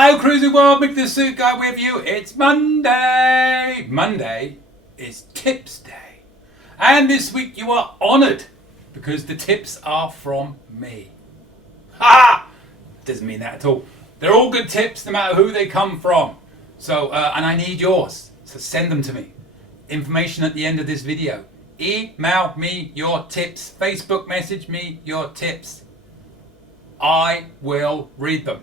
Hello, Cruising World, Mick the Suit Guy with you. It's Monday. Monday is Tips Day. And this week you are honoured because the tips are from me. Ha! Doesn't mean that at all. They're all good tips no matter who they come from. So, and I need yours. So send them to me. Information at the end of this video. Email me your tips. Facebook message me your tips. I will read them.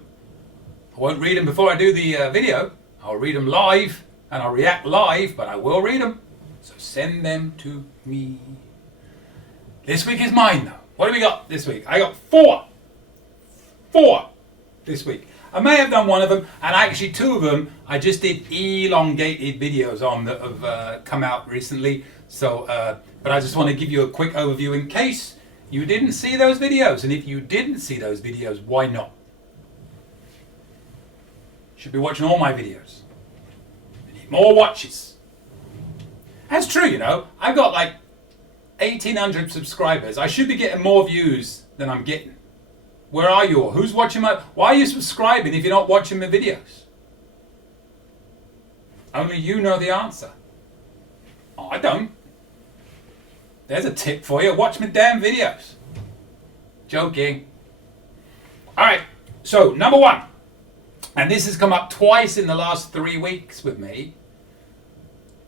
I won't read them before I do the video. I'll read them live and I'll react live, but I will read them. So send them to me. This week is mine though. What do we got this week? I got four this week. I may have done one of them, and actually two of them I just did elongated videos on that have come out recently. So, but I just want to give you a quick overview in case you didn't see those videos. And if you didn't see those videos, why not? Should be watching all my videos. I need more watches. That's true, you know. I've got like 1,800 subscribers. I should be getting more views than I'm getting. Where are you all? Who's watching my... Why are you subscribing if you're not watching my videos? Only you know the answer. Oh, I don't. There's a tip for you. Watch my damn videos. Joking. Alright, so number one. And this has come up twice in the last 3 weeks with me.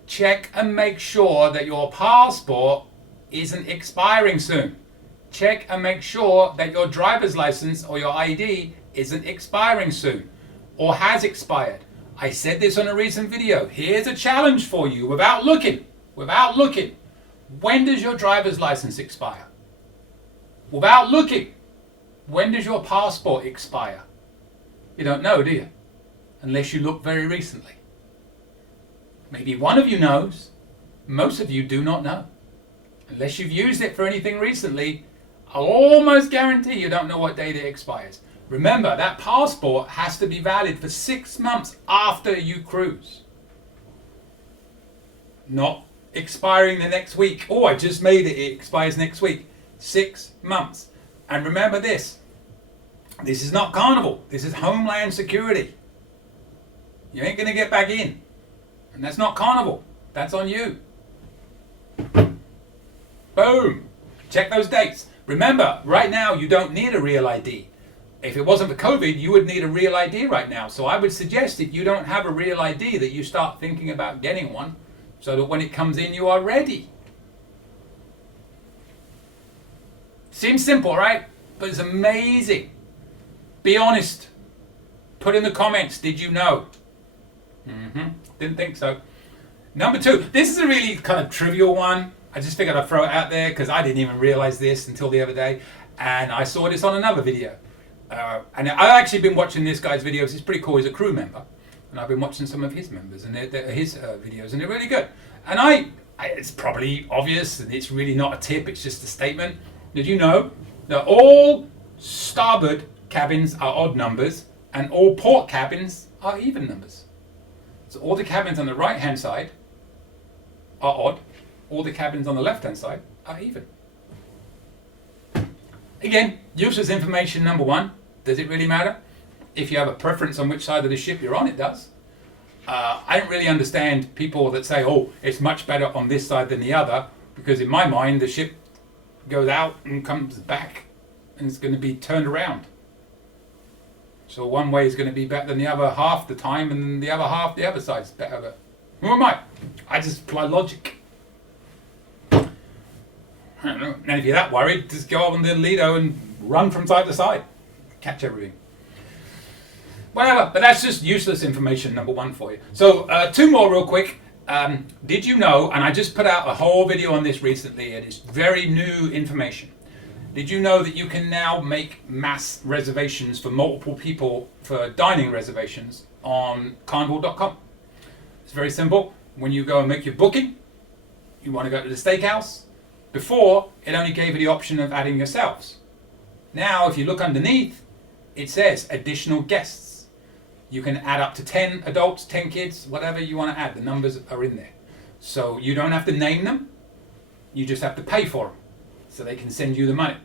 Check and make sure that your passport isn't expiring soon. Check and make sure that your driver's license or your ID isn't expiring soon or has expired. I said this on a recent video. Here's a challenge for you without looking. When does your driver's license expire? Without looking. When does your passport expire? You don't know, do you? Unless you look very recently. Maybe one of you knows. Most of you do not know. Unless you've used it for anything recently, I'll almost guarantee you don't know what date it expires. Remember, that passport has to be valid for 6 months after you cruise. Not expiring the next week. Oh, I just made it. It expires next week. 6 months. And remember this. This is not Carnival. This is Homeland Security. You ain't going to get back in. And that's not Carnival. That's on you. Boom. Check those dates. Remember, right now you don't need a real ID. If it wasn't for COVID, you would need a real ID right now. So I would suggest if you don't have a real ID that you start thinking about getting one so that when it comes in you are ready. Seems simple, right? But it's amazing. Be honest. Put in the comments, did you know? Didn't think so. Number two, this is a really kind of trivial one. I just figured I'd throw it out there because I didn't even realize this until the other day. And I saw this on another video. And I've actually been watching this guy's videos. He's pretty cool. He's a crew member. And I've been watching some of his members and his videos, and they're really good. And it's probably obvious, and it's really not a tip. It's just a statement. Did you know that all starboard cabins are odd numbers and all port cabins are even numbers? So all the cabins on the right hand side are odd, all the cabins on the left hand side are even. Again, useless information number one. Does it really matter? If you have a preference on which side of the ship you're on, it does. I don't really understand people that say, oh, it's much better on this side than the other, because in my mind the ship goes out and comes back and it's going to be turned around. So one way is going to be better than the other half the time, and the other half, the other side's better. But who am I? I just apply logic. I don't know. And if you're that worried, just go up on the Lido and run from side to side. Catch everything. Whatever, but that's just useless information, number one for you. So two more real quick. Did you know, and I just put out a whole video on this recently, and it's very new information. Did you know that you can now make mass reservations for multiple people for dining reservations on carnival.com? It's very simple. When you go and make your booking, you want to go to the steakhouse. Before, it only gave you the option of adding yourselves. Now, if you look underneath, it says additional guests. You can add up to 10 adults, 10 kids, whatever you want to add. The numbers are in there. So you don't have to name them. You just have to pay for them so they can send you the money.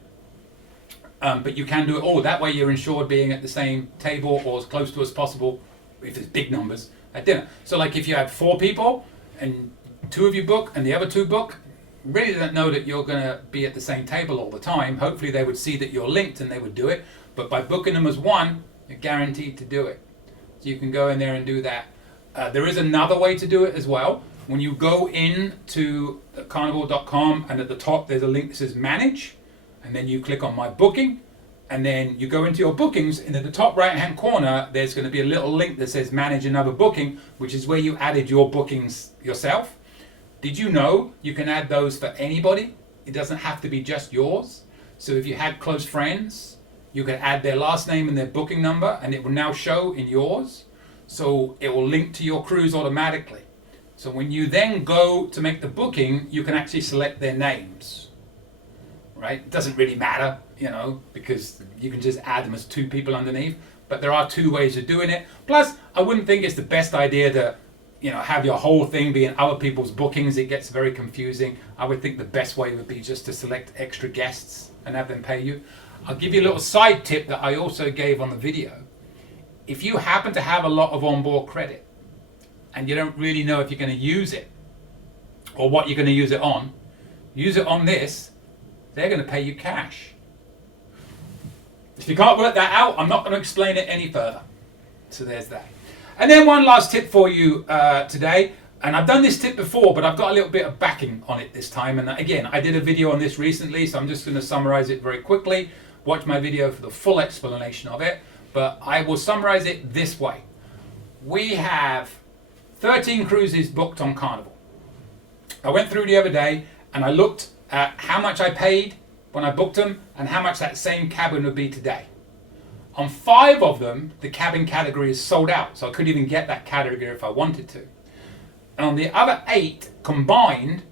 But you can do it all. That way you're ensured being at the same table or as close to as possible, if there's big numbers, at dinner. So like if you had 4 people and 2 of you book and the other 2 book, really don't know that you're going to be at the same table all the time. Hopefully they would see that you're linked and they would do it. But by booking them as one, you're guaranteed to do it. So you can go in there and do that. There is another way to do it as well. When you go in to carnival.com and at the top there's a link that says manage, and then you click on my booking, and then you go into your bookings, and at the top right hand corner there's going to be a little link that says manage another booking, which is where you added your bookings yourself. Did you know you can add those for anybody? It doesn't have to be just yours. So if you had close friends, you can add their last name and their booking number, and it will now show in yours. So it will link to your cruise automatically. So when you then go to make the booking, you can actually select their names, right? It doesn't really matter, because you can just add them as 2 people underneath. But there are 2 ways of doing it. Plus, I wouldn't think it's the best idea to, have your whole thing be in other people's bookings. It gets very confusing. I would think the best way would be just to select extra guests and have them pay you. I'll give you a little side tip that I also gave on the video. If you happen to have a lot of onboard credit and you don't really know if you're going to use it or what you're going to use it on this, they're going to pay you cash. If you can't work that out, I'm not going to explain it any further. So there's that. And then one last tip for you today. And I've done this tip before, but I've got a little bit of backing on it this time. And again, I did a video on this recently, so I'm just going to summarize it very quickly. Watch my video for the full explanation of it. But I will summarize it this way. We have 13 cruises booked on Carnival. I went through the other day and I looked at how much I paid when I booked them and how much that same cabin would be today. On 5 of them, the cabin category is sold out, so I couldn't even get that category if I wanted to. And on the other 8 combined,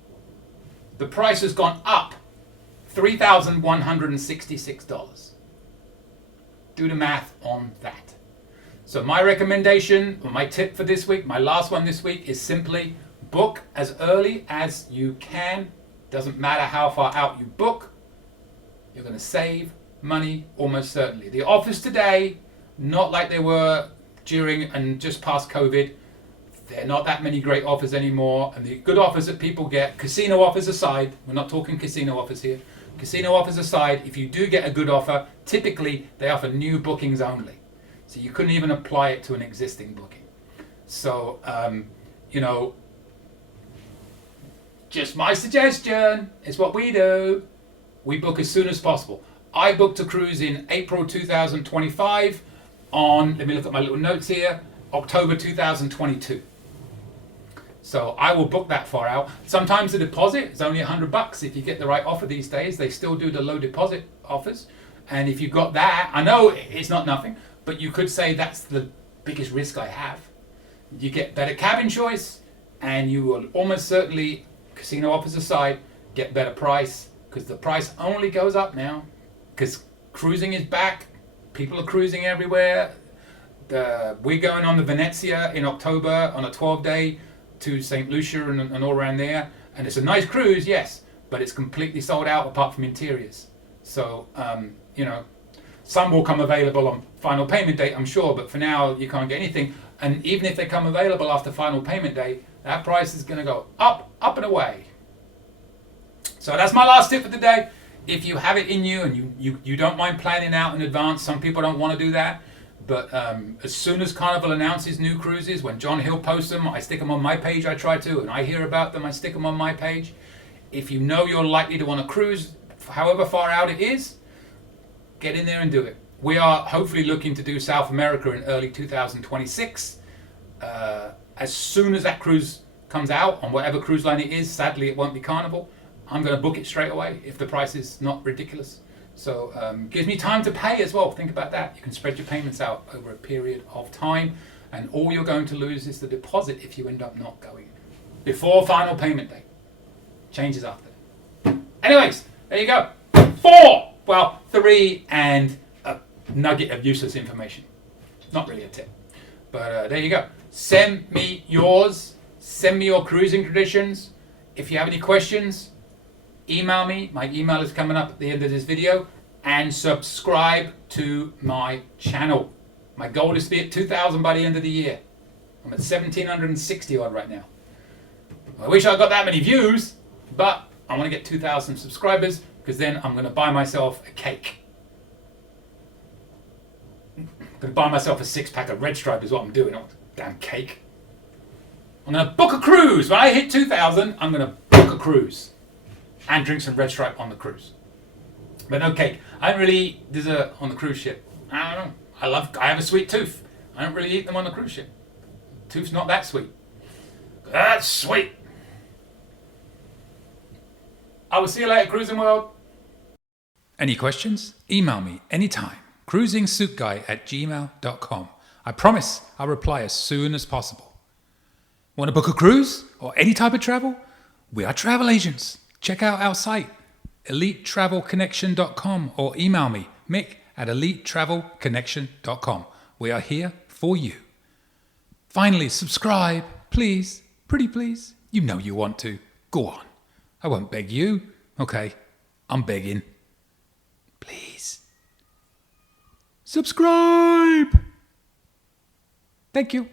the price has gone up $3,166. Do the math on that. So my recommendation, or my tip for this week, my last one this week, is simply book as early as you can. Doesn't matter how far out you book, you're going to save money almost certainly. The offers today, not like they were during and just past COVID. There are not that many great offers anymore, and the good offers that people get, casino offers aside, we're not talking casino offers here, casino offers aside, if you do get a good offer, typically they offer new bookings only. So you couldn't even apply it to an existing booking. So, just my suggestion is what we do. We book as soon as possible. I booked a cruise in April 2025 on, let me look at my little notes here, October 2022. So I will book that far out. Sometimes the deposit is only $100 if you get the right offer these days. They still do the low deposit offers. And if you've got that, I know it's not nothing, but you could say that's the biggest risk I have. You get better cabin choice, and you will almost certainly, casino offers aside, get better price, because the price only goes up now. Because cruising is back, people are cruising everywhere. We're going on the Venezia in October on a 12-day to St. Lucia and all around there. And it's a nice cruise, yes, but it's completely sold out apart from interiors. So, some will come available on final payment date, I'm sure, but for now you can't get anything. And even if they come available after final payment date, that price is going to go up and away. So that's my last tip for the day. If you have it in you and you don't mind planning out in advance, some people don't want to do that. But as soon as Carnival announces new cruises, when John Hill posts them, I stick them on my page, I try to, and I hear about them, I stick them on my page. If you know you're likely to want to cruise, however far out it is, get in there and do it. We are hopefully looking to do South America in early 2026. As soon as that cruise comes out, on whatever cruise line it is, sadly it won't be Carnival, I'm going to book it straight away if the price is not ridiculous. So gives me time to pay as well. Think about that. You can spread your payments out over a period of time, and all you're going to lose is the deposit if you end up not going before final payment date. Changes after that. Anyways, there you go. 3 and a nugget of useless information. Not really a tip, but there you go. Send me yours. Send me your cruising traditions. If you have any questions, email me. My email is coming up at the end of this video. and subscribe to my channel. My goal is to be at 2,000 by the end of the year. I'm at 1,760 odd right now. I wish I got that many views, but I want to get 2,000 subscribers because then I'm going to buy myself a cake. I'm going to buy myself a 6-pack of Red Stripe is what I'm doing, not a damn cake. I'm going to book a cruise. When I hit 2,000, I'm going to book a cruise and drink some Red Stripe on the cruise. But no cake. I don't really eat dessert on the cruise ship. I don't know. I have a sweet tooth. I don't really eat them on the cruise ship. Tooth's not that sweet. That's sweet. I will see you later, Cruising World. Any questions? Email me anytime. cruisingsuitguy@gmail.com. I promise I'll reply as soon as possible. Want to book a cruise or any type of travel? We are travel agents. Check out our site, elitetravelconnection.com, or email me, mick@elitetravelconnection.com. We are here for you. Finally, subscribe, please. Pretty please. You know you want to. Go on. I won't beg you. Okay, I'm begging. Please. Subscribe. Thank you.